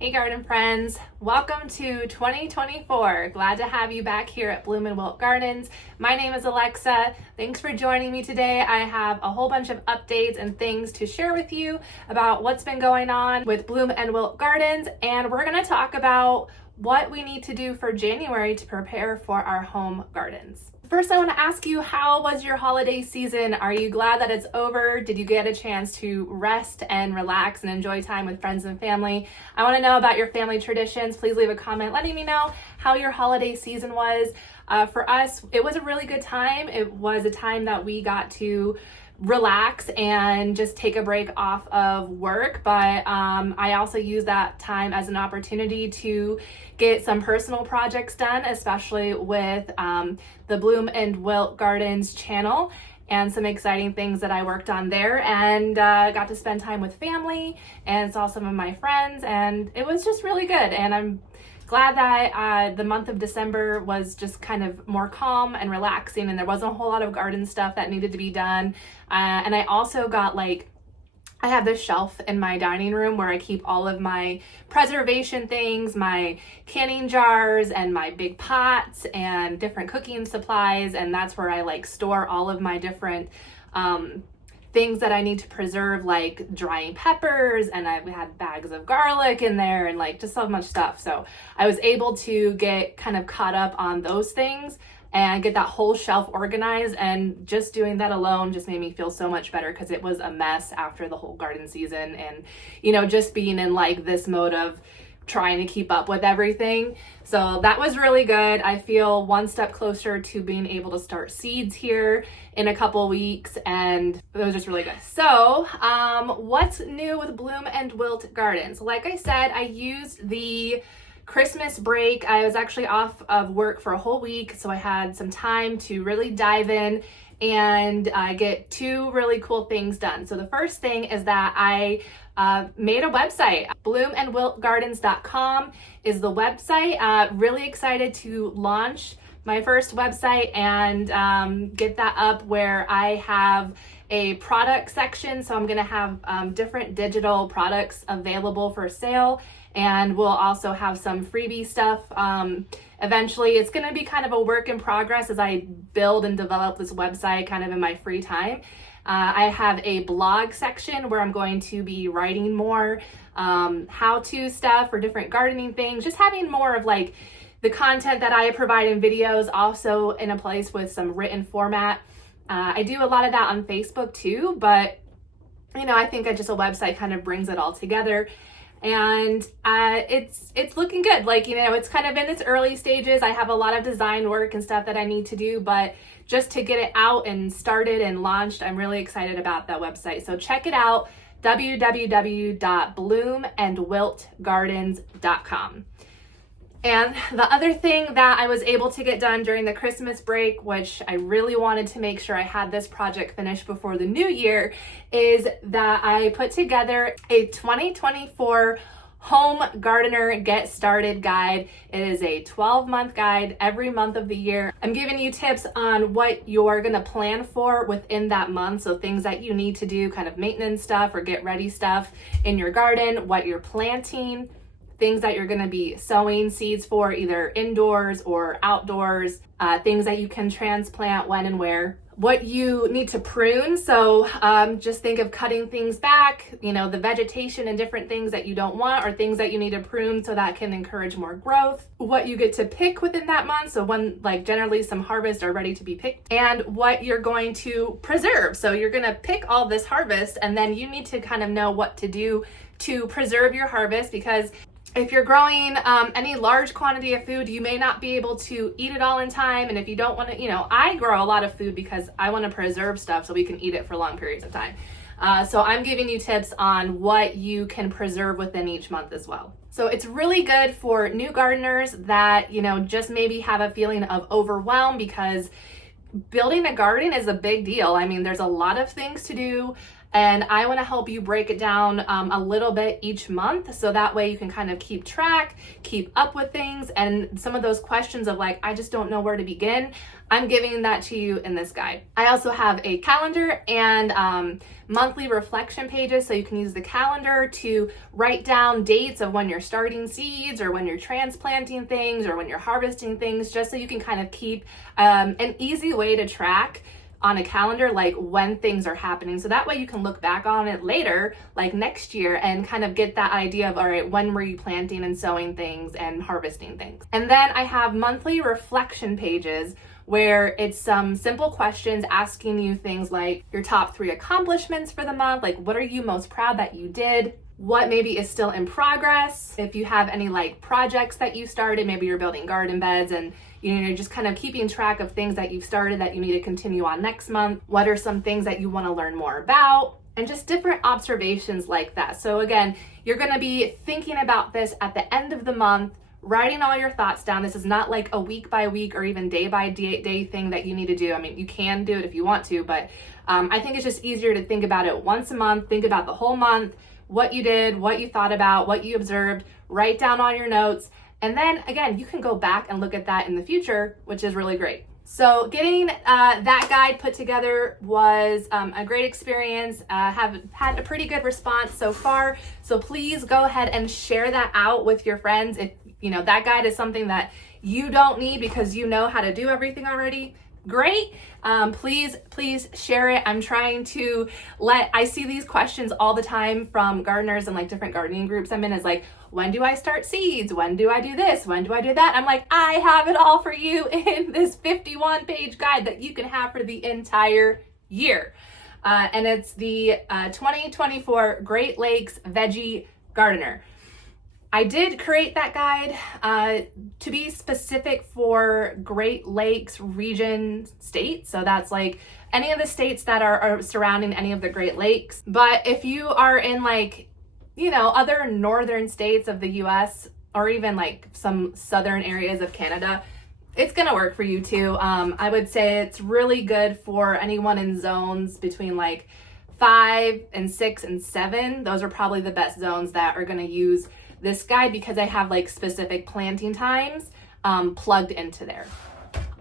Hey garden friends, welcome to 2024. Glad to have you back here at Bloom and Wilt Gardens. My name is Alexa. Thanks for joining me today. I have a whole bunch of updates and things to share with you about what's been going on with Bloom and Wilt Gardens, and we're going to talk about what we need to do for January to prepare for our home gardens. First, I want to ask you, how was your holiday season? Are you glad that it's over? Did you get a chance to rest and relax and enjoy time with friends and family? I want to know about your family traditions. Please leave a comment letting me know how your holiday season was. For us, it was a really good time. It was a time that we got to relax and just take a break off of work, but I also use that time as an opportunity to get some personal projects done, especially with the Bloom and Wilt Gardens channel and some exciting things that I worked on there, and got to spend time with family and saw some of my friends, and it was just really good. And I'm glad that the month of December was just kind of more calm and relaxing, and there wasn't a whole lot of garden stuff that needed to be done. And I also got I have this shelf in my dining room where I keep all of my preservation things, my canning jars and my big pots and different cooking supplies, and that's where I store all of my different things that I need to preserve, like drying peppers, and I've had bags of garlic in there and just so much stuff. So I was able to get kind of caught up on those things and get that whole shelf organized, and just doing that alone just made me feel so much better because it was a mess after the whole garden season, and just being in this mode of trying to keep up with everything. So that was really good. I feel one step closer to being able to start seeds here in a couple weeks, and it was just really good. So what's new with Bloom and Wilt Gardens? Like I said, I used the Christmas break. I was actually off of work for a whole week, so I had some time to really dive in and get two really cool things done. So the first thing is that I made a website. bloomandwiltgardens.com is the website. Really excited to launch my first website and get that up, where I have a product section. So I'm going to have different digital products available for sale, and we'll also have some freebie stuff. Eventually, it's going to be kind of a work in progress as I build and develop this website kind of in my free time. I have a blog section where I'm going to be writing more how-to stuff for different gardening things, just having more of the content that I provide in videos, also in a place with some written format. I do a lot of that on Facebook too, but I think that just a website kind of brings it all together. And it's looking good. It's kind of in its early stages. I have a lot of design work and stuff that I need to do, but just to get it out and started and launched, I'm really excited about that website. So check it out, www.bloomandwiltgardens.com. And the other thing that I was able to get done during the Christmas break, which I really wanted to make sure I had this project finished before the new year, is that I put together a 2024 Home Gardener Get Started Guide. It is a 12-month guide every month of the year. I'm giving you tips on what you're gonna plan for within that month. So things that you need to do, kind of maintenance stuff or get ready stuff in your garden, what you're planting, things that you're going to be sowing seeds for either indoors or outdoors, things that you can transplant when and where, what you need to prune. So just think of cutting things back, the vegetation and different things that you don't want, or things that you need to prune so that can encourage more growth, what you get to pick within that month. So when generally some harvests are ready to be picked, and what you're going to preserve. So you're going to pick all this harvest, and then you need to kind of know what to do to preserve your harvest, because if you're growing any large quantity of food, you may not be able to eat it all in time. And if you don't want to, I grow a lot of food because I want to preserve stuff so we can eat it for long periods of time. So I'm giving you tips on what you can preserve within each month as well. So it's really good for new gardeners that, just maybe have a feeling of overwhelm, because building a garden is a big deal. I mean, there's a lot of things to do. And I want to help you break it down a little bit each month, so that way you can kind of keep track, keep up with things, and some of those questions of like, I just don't know where to begin, I'm giving that to you in this guide. I also have a calendar and monthly reflection pages, so you can use the calendar to write down dates of when you're starting seeds or when you're transplanting things or when you're harvesting things, just so you can kind of keep an easy way to track on a calendar, like when things are happening. So that way you can look back on it later, like next year, and kind of get that idea of, all right, when were you planting and sowing things and harvesting things? And then I have monthly reflection pages where it's some simple questions asking you things like your top 3 accomplishments for the month, like what are you most proud that you did? What maybe is still in progress? If you have any like projects that you started, maybe you're building garden beds and you're just kind of keeping track of things that you've started that you need to continue on next month. What are some things that you want to learn more about? And just different observations like that. So again, you're going to be thinking about this at the end of the month, writing all your thoughts down. This is not like a week by week or even day by day thing that you need to do. I mean, you can do it if you want to, but I think it's just easier to think about it once a month, think about the whole month, what you did, what you thought about, what you observed, write down all your notes. And then again, you can go back and look at that in the future, which is really great. So getting that guide put together was a great experience. Have had a pretty good response so far. So please go ahead and share that out with your friends. If you know that guide is something that you don't need because you know how to do everything already, great. Please share it. I'm trying to I see these questions all the time from gardeners and like different gardening groups I'm in. Is like, when do I start seeds? When do I do this? When do I do that? I'm like, I have it all for you in this 51-page guide that you can have for the entire year. And it's the 2024 Great Lakes Veggie Gardener. I did create that guide to be specific for Great Lakes region states. So that's like any of the states that are surrounding any of the Great Lakes. But if you are in like, you know, other northern states of the US or even like some southern areas of Canada, it's gonna work for you too. I would say it's really good for anyone in zones between like 5 and 6 and 7. Those are probably the best zones that are gonna use this guide because I have like specific planting times plugged into there.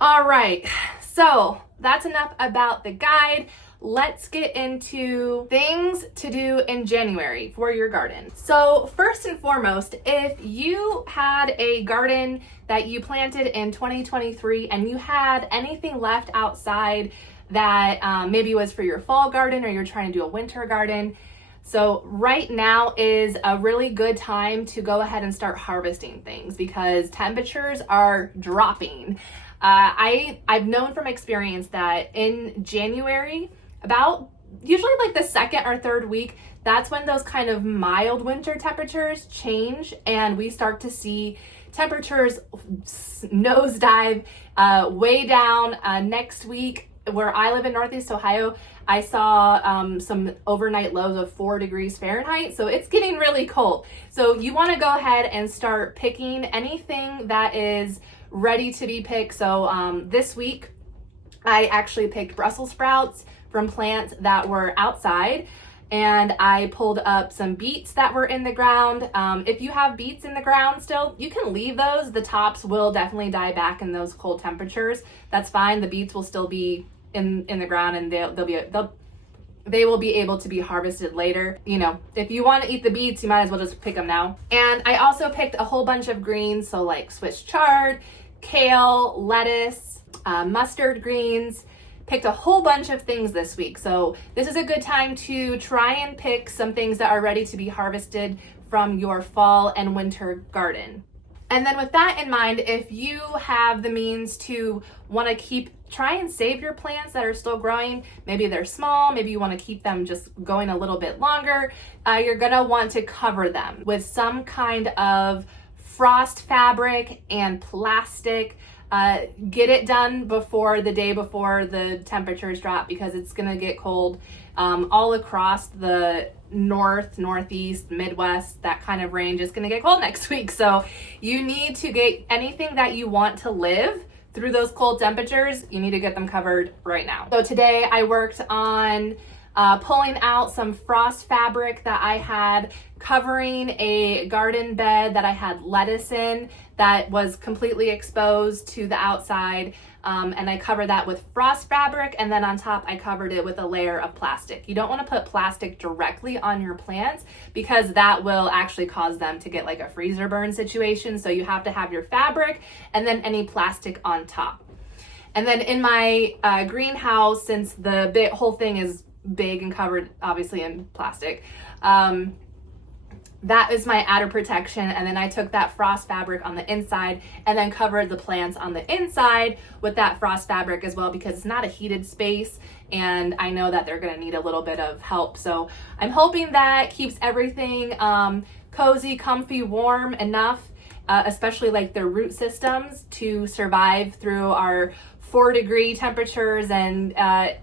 All right, so that's enough about the guide. Let's get into things to do in January for your garden. So first and foremost, if you had a garden that you planted in 2023 and you had anything left outside that maybe was for your fall garden or you're trying to do a winter garden, so right now is a really good time to go ahead and start harvesting things because temperatures are dropping. I've known from experience that in January, about usually like the 2nd or 3rd week, that's when those kind of mild winter temperatures change and we start to see temperatures nosedive way down. Next week, where I live in Northeast Ohio, I saw some overnight lows of 4 degrees Fahrenheit. So it's getting really cold. So you want to go ahead and start picking anything that is ready to be picked. So this week, I actually picked Brussels sprouts from plants that were outside, and I pulled up some beets that were in the ground. If you have beets in the ground still, you can leave those. The tops will definitely die back in those cold temperatures. That's fine. The beets will still be in the ground, and they will be able to be harvested later. You know, if you want to eat the beets, you might as well just pick them now. And I also picked a whole bunch of greens, so like Swiss chard, kale, lettuce, mustard greens. Picked a whole bunch of things this week. So this is a good time to try and pick some things that are ready to be harvested from your fall and winter garden. And then with that in mind, if you have the means to want to try and save your plants that are still growing, maybe they're small, maybe you want to keep them just going a little bit longer, you're gonna want to cover them with some kind of frost fabric and plastic. Get it done before the day before the temperatures drop because it's gonna get cold all across the northeast, Midwest, that kind of range is gonna get cold next week. So you need to get anything that you want to live through those cold temperatures, you need to get them covered right now. So today I worked on pulling out some frost fabric that I had covering a garden bed that I had lettuce in that was completely exposed to the outside. And I covered that with frost fabric, and then on top I covered it with a layer of plastic. You don't want to put plastic directly on your plants because that will actually cause them to get like a freezer burn situation. So you have to have your fabric and then any plastic on top. And then in my greenhouse, since the whole thing is big and covered obviously in plastic, that is my adder protection. And then I took that frost fabric on the inside and then covered the plants on the inside with that frost fabric as well, because it's not a heated space and I know that they're going to need a little bit of help. So I'm hoping that keeps everything cozy, comfy, warm enough, especially like their root systems, to survive through our 4-degree temperatures. And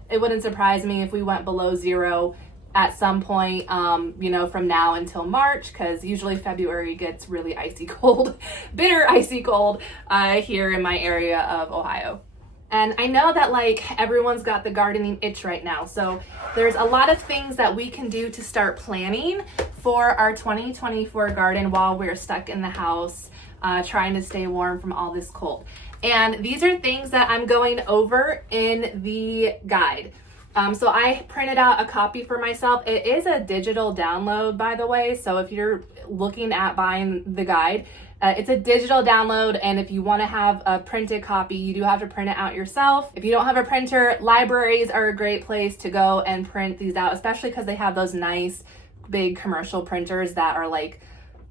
it wouldn't surprise me if we went below 0 at some point, from now until March, because usually February gets really icy cold, bitter icy cold here in my area of Ohio. And I know that like everyone's got the gardening itch right now. So there's a lot of things that we can do to start planning for our 2024 garden while we're stuck in the house, trying to stay warm from all this cold. And these are things that I'm going over in the guide. So I printed out a copy for myself. It is a digital download, by the way. So if you're looking at buying the guide, it's a digital download. And if you want to have a printed copy, you do have to print it out yourself. If you don't have a printer, libraries are a great place to go and print these out, especially because they have those nice big commercial printers that are like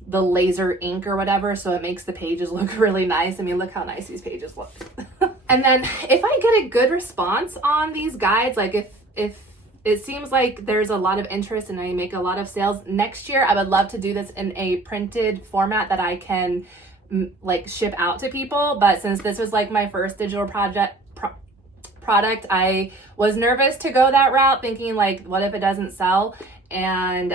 the laser ink or whatever. So it makes the pages look really nice. I mean, look how nice these pages look. And then if I get a good response on these guides, like if it seems like there's a lot of interest and I make a lot of sales next year, I would love to do this in a printed format that I can like ship out to people. But since this was like my first digital product, I was nervous to go that route, thinking like, what if it doesn't sell? And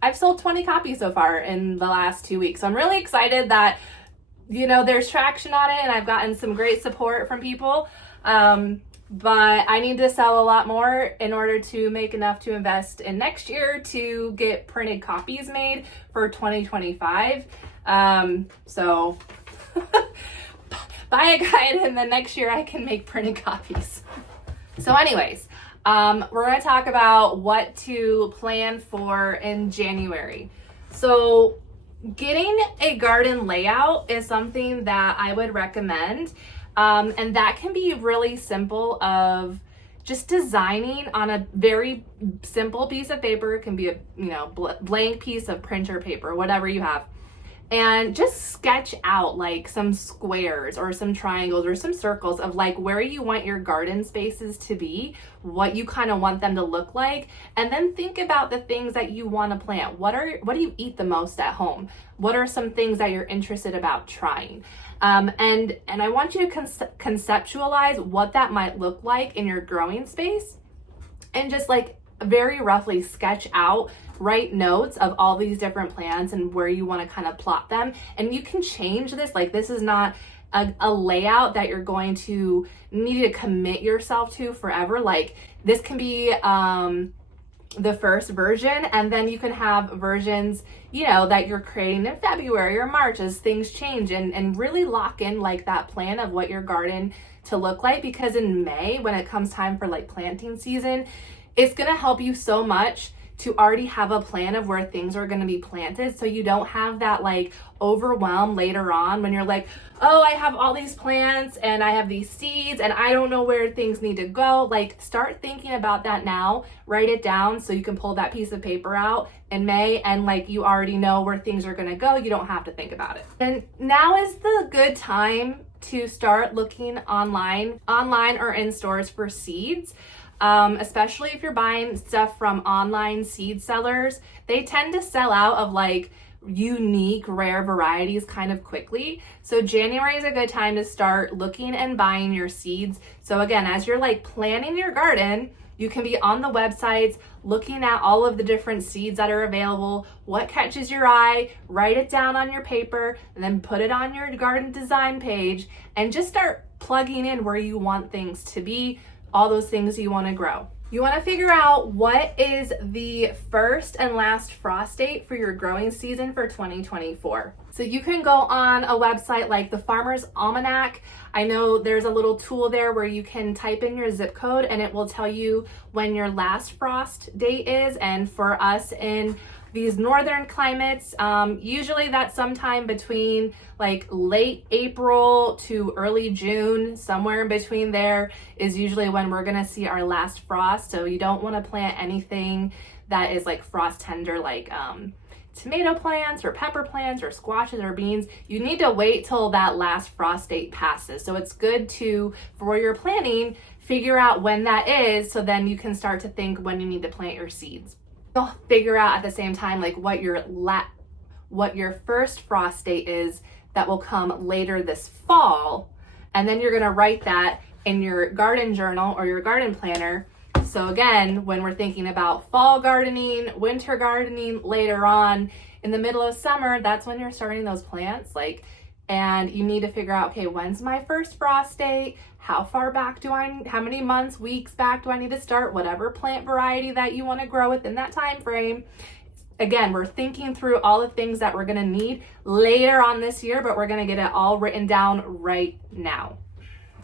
I've sold 20 copies so far in the last 2 weeks. So I'm really excited that there's traction on it and I've gotten some great support from people. But I need to sell a lot more in order to make enough to invest in next year to get printed copies made for 2025. So buy a guide and then next year I can make printed copies. So anyways, we're going to talk about what to plan for in January. So getting a garden layout is something that I would recommend. And that can be really simple, of just designing on a very simple piece of paper. It can be a blank piece of printer paper, whatever you have. And just sketch out like some squares or some triangles or some circles of like where you want your garden spaces to be, what you kind of want them to look like. And then think about the things that you want to plant. What do you eat the most at home? What are some things that you're interested about trying? And I want you to conceptualize what that might look like in your growing space, and just like very roughly sketch out, write notes of all these different plants and where you want to kind of plot them. And you can change this. Like, this is not a layout that you're going to need to commit yourself to forever. Like, this can be the first version, and then you can have versions that you're creating in February or March as things change, and really lock in like that plan of what your garden to look like. Because in May, when it comes time for like planting season, it's going to help you so much to already have a plan of where things are going to be planted, so you don't have that like overwhelm later on when you're like, oh, I have all these plants and I have these seeds and I don't know where things need to go. Like, start thinking about that now, write it down so you can pull that piece of paper out in May and like you already know where things are going to go. You don't have to think about it. And now is the good time to start looking online or in stores for seeds. Especially if you're buying stuff from online seed sellers. They tend to sell out of like unique, rare varieties kind of quickly. So January is a good time to start looking and buying your seeds. So again, as you're like planning your garden, you can be on the websites looking at all of the different seeds that are available, what catches your eye, write it down on your paper, and then put it on your garden design page and just start plugging in where you want things to be, all those things you want to grow. You want to figure out what is the first and last frost date for your growing season for 2024. So you can go on a website like the Farmer's Almanac. I know there's a little tool there where you can type in your zip code and it will tell you when your last frost date is. And for us in these northern climates, usually that's sometime between like late April to early June. Somewhere in between there is usually when we're gonna see our last frost. So you don't want to plant anything that is like frost tender, like tomato plants or pepper plants or squashes or beans. You need to wait till that last frost date passes. So it's good to, for your planning, figure out when that is, so then you can start to think when you need to plant your seeds. You'll figure out at the same time like what your first frost date is that will come later this fall, and then you're gonna write that in your garden journal or your garden planner. So again, when we're thinking about fall gardening, winter gardening later on in the middle of summer, that's when you're starting those plants. And you need to figure out, okay, when's my first frost date? How far back how many months, weeks back do I need to start? Whatever plant variety that you want to grow within that time frame. Again, we're thinking through all the things that we're going to need later on this year, but we're going to get it all written down right now.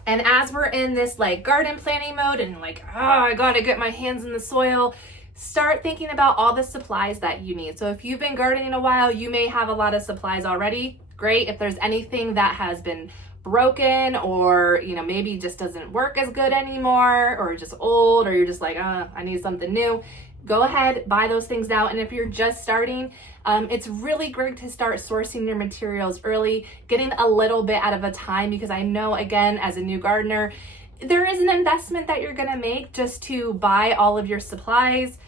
And as we're in this like garden planning mode and like, oh, I gotta get my hands in the soil, start thinking about all the supplies that you need. So if you've been gardening a while, you may have a lot of supplies already. Great. If there's anything that has been broken or, maybe just doesn't work as good anymore, or just old, or you're just like, I need something new, go ahead, buy those things now. And if you're just starting, it's really great to start sourcing your materials early, getting a little bit out of a time, because I know, again, as a new gardener, there is an investment that you're gonna make just to buy all of your supplies,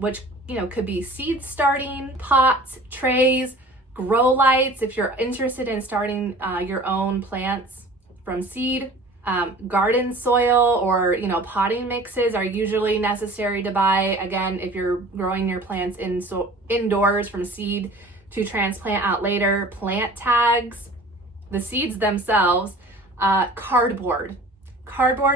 which, could be seed starting, pots, trays, grow lights, if you're interested in starting your own plants from seed. Garden soil or potting mixes are usually necessary to buy, again, if you're growing your plants indoors from seed to transplant out later. Plant tags, the seeds themselves, cardboard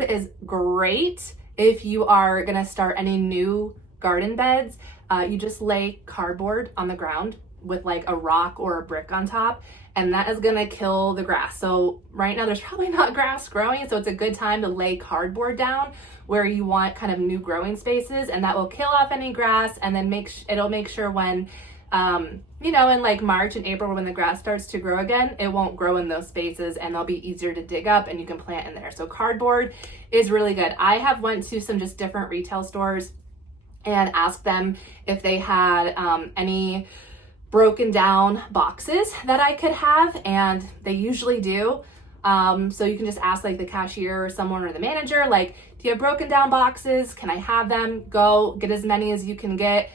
is great if you are going to start any new garden beds. You just lay cardboard on the ground with like a rock or a brick on top, and that is gonna kill the grass. So right now there's probably not grass growing, so it's a good time to lay cardboard down where you want kind of new growing spaces, and that will kill off any grass, and then it'll make sure when in like March and April when the grass starts to grow again, it won't grow in those spaces and they'll be easier to dig up and you can plant in there. So cardboard is really good. I have went to some just different retail stores and asked them if they had any broken down boxes that I could have, and they usually do. So you can just ask like the cashier or someone or the manager, like, do you have broken down boxes? Can I have them? Go get as many as you can get.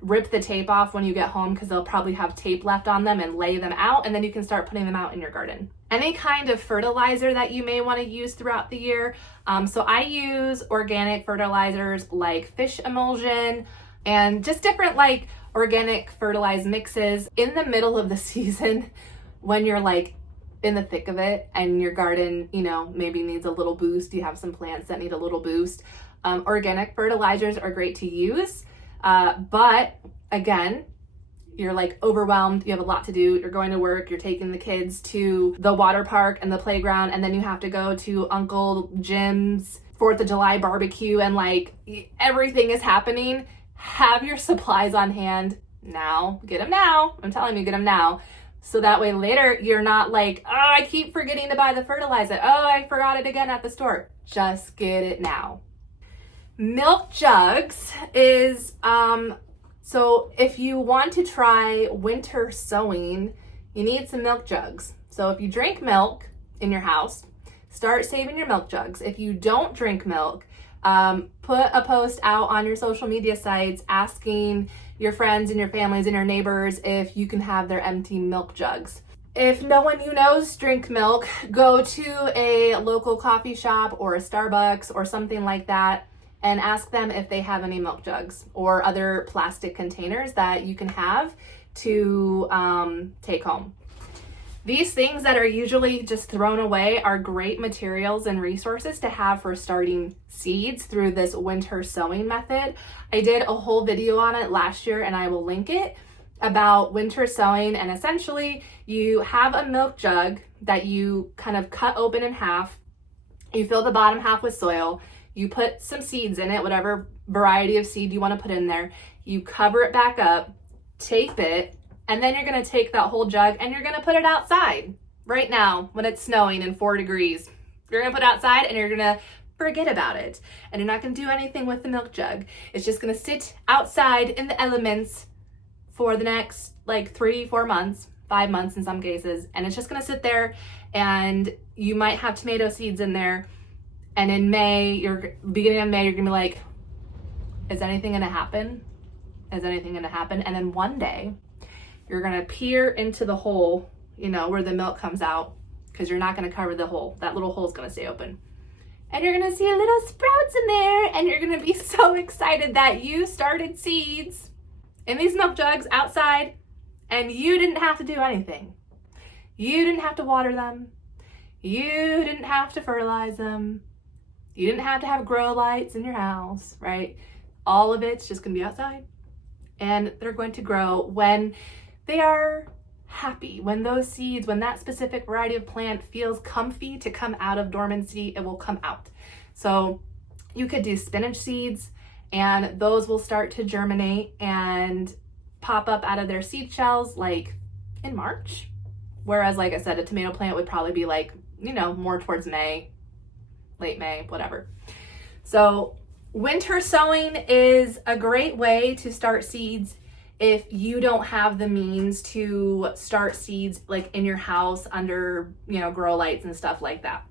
Rip the tape off when you get home, because they'll probably have tape left on them, and lay them out, and then you can start putting them out in your garden. Any kind of fertilizer that you may want to use throughout the year. So I use organic fertilizers like fish emulsion and just different like organic fertilized mixes. In the middle of the season, when you're like in the thick of it and your garden, maybe needs a little boost, you have some plants that need a little boost, organic fertilizers are great to use. But again, you're like overwhelmed, you have a lot to do, you're going to work, you're taking the kids to the water park and the playground, and then you have to go to Uncle Jim's 4th of July barbecue, and like everything is happening. Have your supplies on hand now. Get them now. I'm telling you, get them now. So that way later you're not like, oh, I keep forgetting to buy the fertilizer. Oh, I forgot it again at the store. Just get it now. Milk jugs is, so if you want to try winter sowing, you need some milk jugs. So if you drink milk in your house, start saving your milk jugs. If you don't drink milk, put a post out on your social media sites asking your friends and your families and your neighbors if you can have their empty milk jugs. If no one you know drink milk, go to a local coffee shop or a Starbucks or something like that and ask them if they have any milk jugs or other plastic containers that you can have to take home. These things that are usually just thrown away are great materials and resources to have for starting seeds through this winter sowing method. I did a whole video on it last year and I will link it, about winter sowing. And essentially you have a milk jug that you kind of cut open in half. You fill the bottom half with soil. You put some seeds in it, whatever variety of seed you want to put in there. You cover it back up, tape it, and then you're going to take that whole jug and you're going to put it outside right now when it's snowing and 4 degrees. You're going to put it outside and you're going to forget about it. And you're not going to do anything with the milk jug. It's just going to sit outside in the elements for the next like 3-4 months, 5 months in some cases. And it's just going to sit there, and you might have tomato seeds in there. And in May, beginning of May, you're going to be like, is anything going to happen? Is anything going to happen? And then one day you're going to peer into the hole, where the milk comes out, because you're not going to cover the hole. That little hole is going to stay open. And you're going to see little sprouts in there, and you're going to be so excited that you started seeds in these milk jugs outside, and you didn't have to do anything. You didn't have to water them. You didn't have to fertilize them. You didn't have to have grow lights in your house, right? All of it's just going to be outside, and they're going to grow when they are happy. When those seeds, when that specific variety of plant feels comfy to come out of dormancy, it will come out. So you could do spinach seeds, and those will start to germinate and pop up out of their seed shells like in March. Whereas, like I said, a tomato plant would probably be like, more towards May, late May, whatever. So winter sowing is a great way to start seeds if you don't have the means to start seeds like in your house under, grow lights and stuff like that.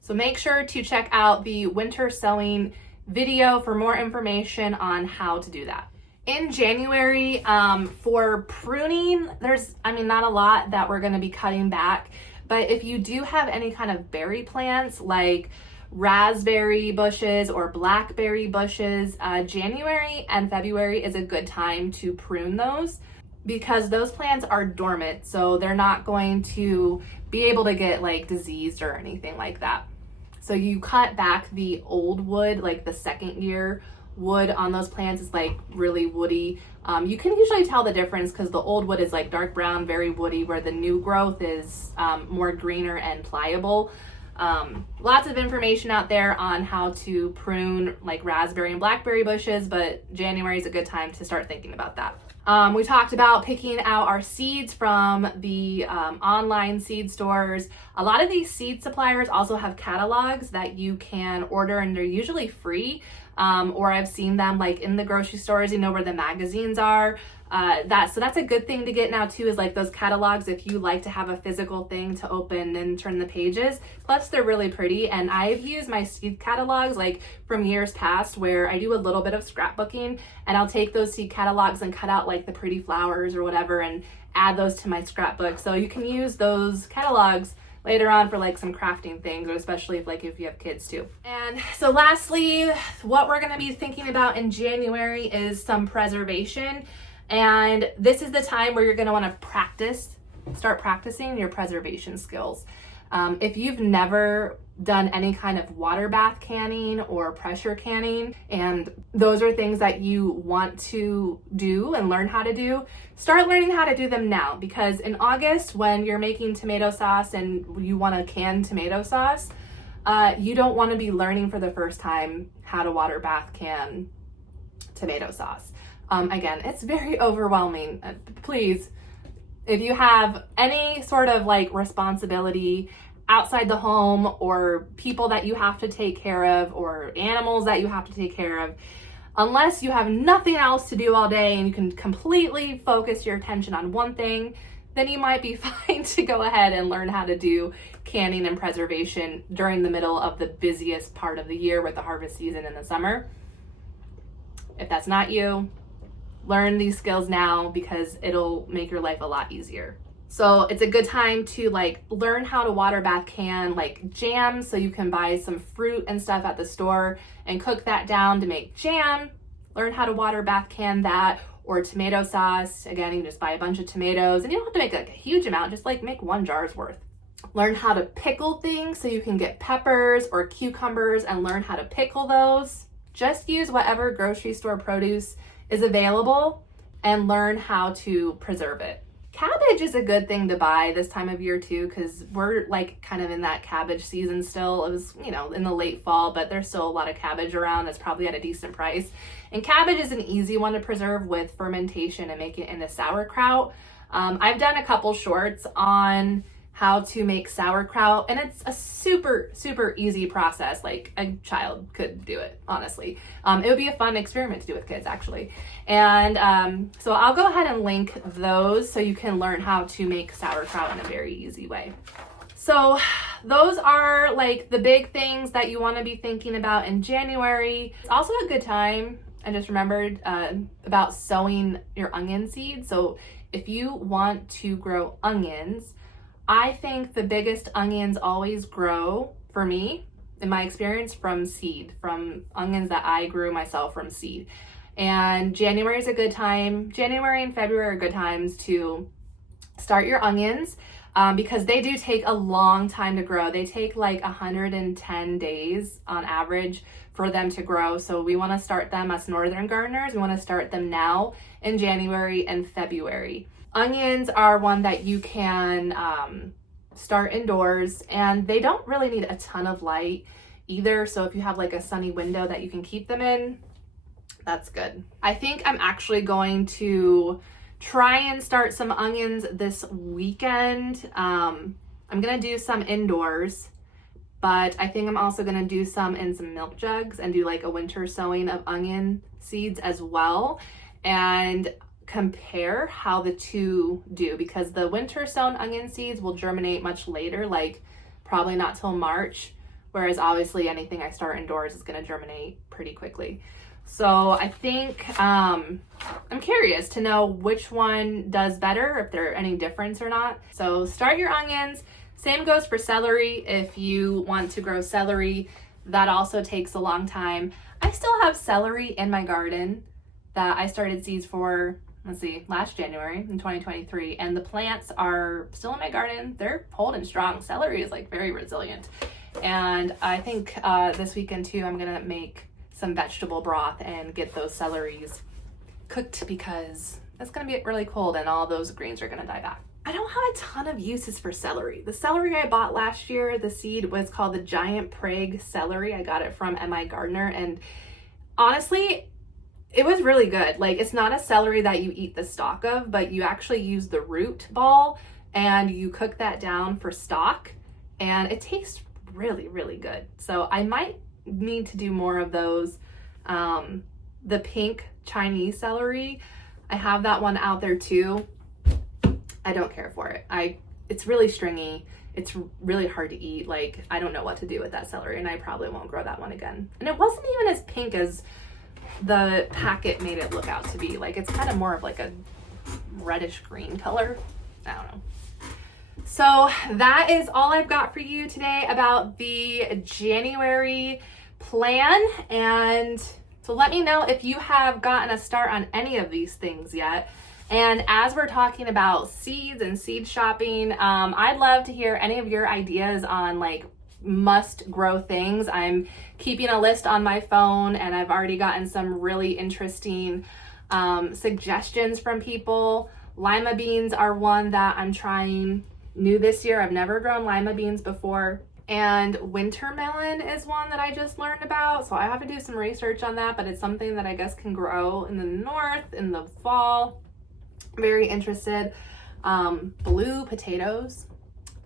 So make sure to check out the winter sowing video for more information on how to do that. In January, for pruning, there's, not a lot that we're going to be cutting back, but if you do have any kind of berry plants like raspberry bushes or blackberry bushes, January and February is a good time to prune those, because those plants are dormant, so they're not going to be able to get like diseased or anything like that. So you cut back the old wood, like the second year wood on those plants is like really woody. You can usually tell the difference because the old wood is like dark brown, very woody, where the new growth is more greener and pliable. Lots of information out there on how to prune like raspberry and blackberry bushes, but January is a good time to start thinking about that. We talked about picking out our seeds from the online seed stores. A lot of these seed suppliers also have catalogs that you can order, and they're usually free. Or I've seen them like in the grocery stores, where the magazines are. So that's a good thing to get now too, is like those catalogs if you like to have a physical thing to open and turn the pages. Plus they're really pretty, and I've used my seed catalogs like from years past where I do a little bit of scrapbooking, and I'll take those seed catalogs and cut out like the pretty flowers or whatever and add those to my scrapbook. So you can use those catalogs later on for like some crafting things, or especially if you have kids too. And so lastly, what we're going to be thinking about in January is some preservation. And this is the time where you're going to want to start practicing your preservation skills. If you've never done any kind of water bath canning or pressure canning, and those are things that you want to do and learn how to do, start learning how to do them now, because in August when you're making tomato sauce and you want to can tomato sauce, you don't want to be learning for the first time how to water bath can tomato sauce. Again, it's very overwhelming. Please, if you have any sort of like responsibility outside the home, or people that you have to take care of, or animals that you have to take care of, unless you have nothing else to do all day and you can completely focus your attention on one thing, then you might be fine to go ahead and learn how to do canning and preservation during the middle of the busiest part of the year with the harvest season in the summer. If that's not you, learn these skills now, because it'll make your life a lot easier. So it's a good time to like learn how to water bath can like jam, so you can buy some fruit and stuff at the store and cook that down to make jam. Learn how to water bath can that, or tomato sauce. Again, you can just buy a bunch of tomatoes, and you don't have to make like a huge amount, just like make 1 jar's worth. Learn how to pickle things, so you can get peppers or cucumbers and learn how to pickle those. Just use whatever grocery store produce is available and learn how to preserve it. Cabbage is a good thing to buy this time of year too, because we're like kind of in that cabbage season still. It was, you know, in the late fall, but there's still a lot of cabbage around that's probably at a decent price. And cabbage is an easy one to preserve with fermentation and make it into sauerkraut. I've done a couple shorts on how to make sauerkraut, and it's a super, super easy process. Like a child could do it, honestly. It would be a fun experiment to do with kids, actually. And so I'll go ahead and link those so you can learn how to make sauerkraut in a very easy way. So those are like the big things that you want to be thinking about in January. It's also a good time, I just remembered about sowing your onion seeds. So if you want to grow onions, I think the biggest onions always grow, for me, in my experience, from seed, from onions that I grew myself from seed. And January is a good time. January and February are good times to start your onions because they do take a long time to grow. They take like 110 days on average for them to grow. So we want to start them as northern gardeners. We want to start them now in January and February. Onions are one that you can start indoors, and they don't really need a ton of light either. So if you have like a sunny window that you can keep them in, that's good. I think I'm actually going to try and start some onions this weekend. I'm gonna do some indoors, but I think I'm also gonna do some in some milk jugs and do like a winter sowing of onion seeds as well, and compare how the two do, because the winter sown onion seeds will germinate much later, like probably not till March, whereas obviously anything I start indoors is going to germinate pretty quickly. So I think I'm curious to know which one does better, if there are any difference or not. So start your onions. Same goes for celery. If you want to grow celery, that also takes a long time. I still have celery in my garden that I started seeds for, last January in 2023, and the plants are still in my garden. They're holding strong. Celery is like very resilient. And I think this weekend too, I'm gonna make some vegetable broth and get those celeries cooked, because it's gonna be really cold and all those greens are gonna die back. I don't have a ton of uses for celery. The celery I bought last year, the seed was called the Giant Prague celery. I got it from M.I. Gardner, and honestly, it was really good. Like, it's not a celery that you eat the stalk of, but you actually use the root ball and you cook that down for stock, and it tastes really, really good. So I might need to do more of those. The pink Chinese celery, I have that one out there too. I don't care for it. It's really stringy. It's really hard to eat. Like, I don't know what to do with that celery, and I probably won't grow that one again. And it wasn't even as pink as the packet made it look out to be. Like, it's kind of more of like a reddish green color. I don't know. So that is all I've got for you today about the January plan. And so let me know if you have gotten a start on any of these things yet. And as we're talking about seeds and seed shopping, I'd love to hear any of your ideas on like must grow things. I'm keeping a list on my phone, and I've already gotten some really interesting suggestions from people. Lima beans are one that I'm trying new this year. I've never grown lima beans before. And winter melon is one that I just learned about, so I have to do some research on that, but it's something that I guess can grow in the north in the fall. Very interested. Blue potatoes.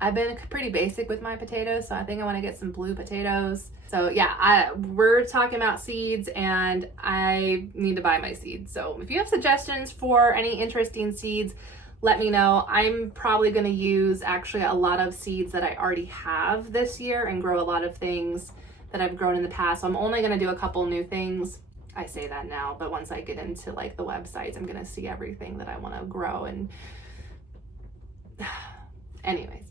I've been pretty basic with my potatoes, so I think I want to get some blue potatoes. So yeah, we're talking about seeds, and I need to buy my seeds. So if you have suggestions for any interesting seeds, let me know. I'm probably going to use actually a lot of seeds that I already have this year and grow a lot of things that I've grown in the past. So I'm only going to do a couple new things. I say that now, but once I get into like the websites, I'm going to see everything that I want to grow. And anyways,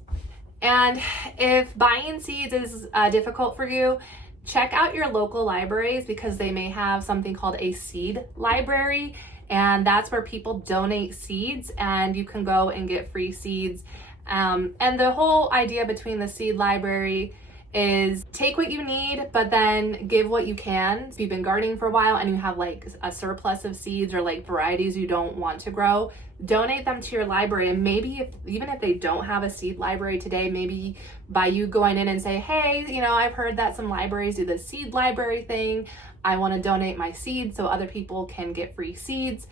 and if buying seeds is difficult for you, check out your local libraries, because they may have something called a seed library, and that's where people donate seeds and you can go and get free seeds. And the whole idea between the seed library is take what you need, but then give what you can. If you've been gardening for a while and you have like a surplus of seeds or like varieties you don't want to grow, donate them to your library. And maybe even if they don't have a seed library today, maybe by you going in and say, hey, you know, I've heard that some libraries do the seed library thing. I want to donate my seeds so other people can get free seeds.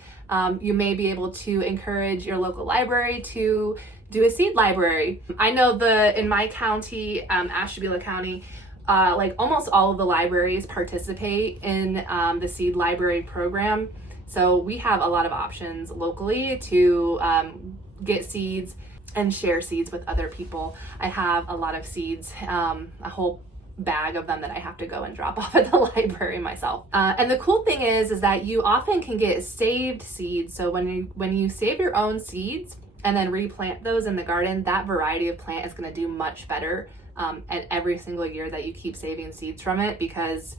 You may be able to encourage your local library to do a seed library. I know in my county, Ashtabula County, like almost all of the libraries participate in the seed library program. So we have a lot of options locally to get seeds and share seeds with other people. I have a lot of seeds, a whole bag of them that I have to go and drop off at the library myself. And the cool thing is that you often can get saved seeds. So when you save your own seeds and then replant those in the garden, that variety of plant is going to do much better at every single year that you keep saving seeds from it, because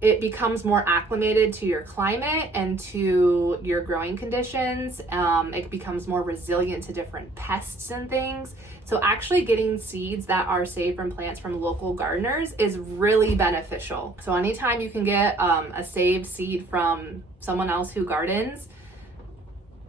it becomes more acclimated to your climate and to your growing conditions. It becomes more resilient to different pests and things. So actually getting seeds that are saved from plants from local gardeners is really beneficial. So anytime you can get a saved seed from someone else who gardens,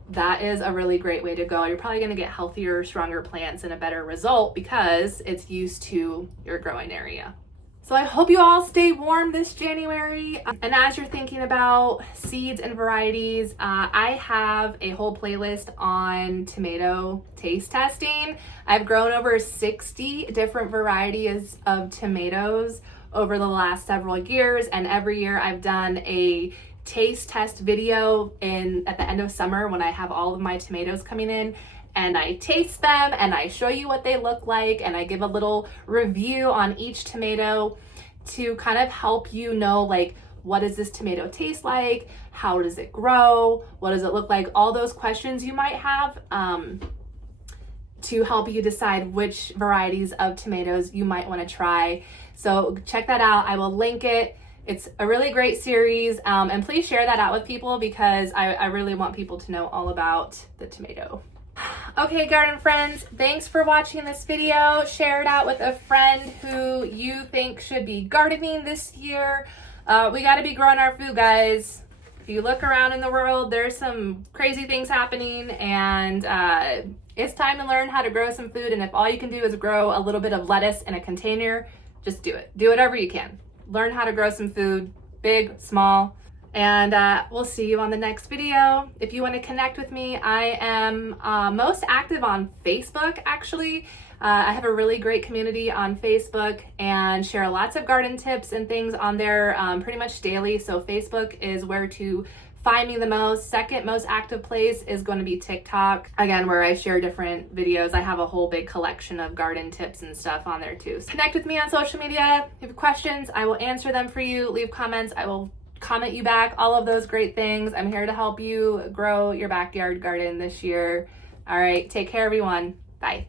that is a really great way to go. You're probably going to get healthier, stronger plants and a better result because it's used to your growing area. So I hope you all stay warm this January. And as you're thinking about seeds and varieties, I have a whole playlist on tomato taste testing. I've grown over 60 different varieties of tomatoes over the last several years, and every year I've done a taste test video at the end of summer when I have all of my tomatoes coming in, and I taste them and I show you what they look like and I give a little review on each tomato to kind of help you know, like, what does this tomato taste like? How does it grow? What does it look like? All those questions you might have to help you decide which varieties of tomatoes you might want to try. So check that out. I will link it. It's a really great series, and please share that out with people because I really want people to know all about the tomato. Okay, garden friends, thanks for watching this video. Share it out with a friend who you think should be gardening this year. We got to be growing our food, guys. If you look around in the world, there's some crazy things happening, and it's time to learn how to grow some food. And if all you can do is grow a little bit of lettuce in a container, just do it. Do whatever you can. Learn how to grow some food, big, small, and we'll see you on the next video. If you want to connect with me, I am most active on Facebook, actually. I have a really great community on Facebook and share lots of garden tips and things on there pretty much daily. So Facebook is where to find me the most. Second most active place is going to be TikTok, again, where I share different videos. I have a whole big collection of garden tips and stuff on there too. So connect with me on social media. If you have questions, I will answer them for you. Leave comments, I will comment you back, all of those great things. I'm here to help you grow your backyard garden this year. All right, take care, everyone. Bye.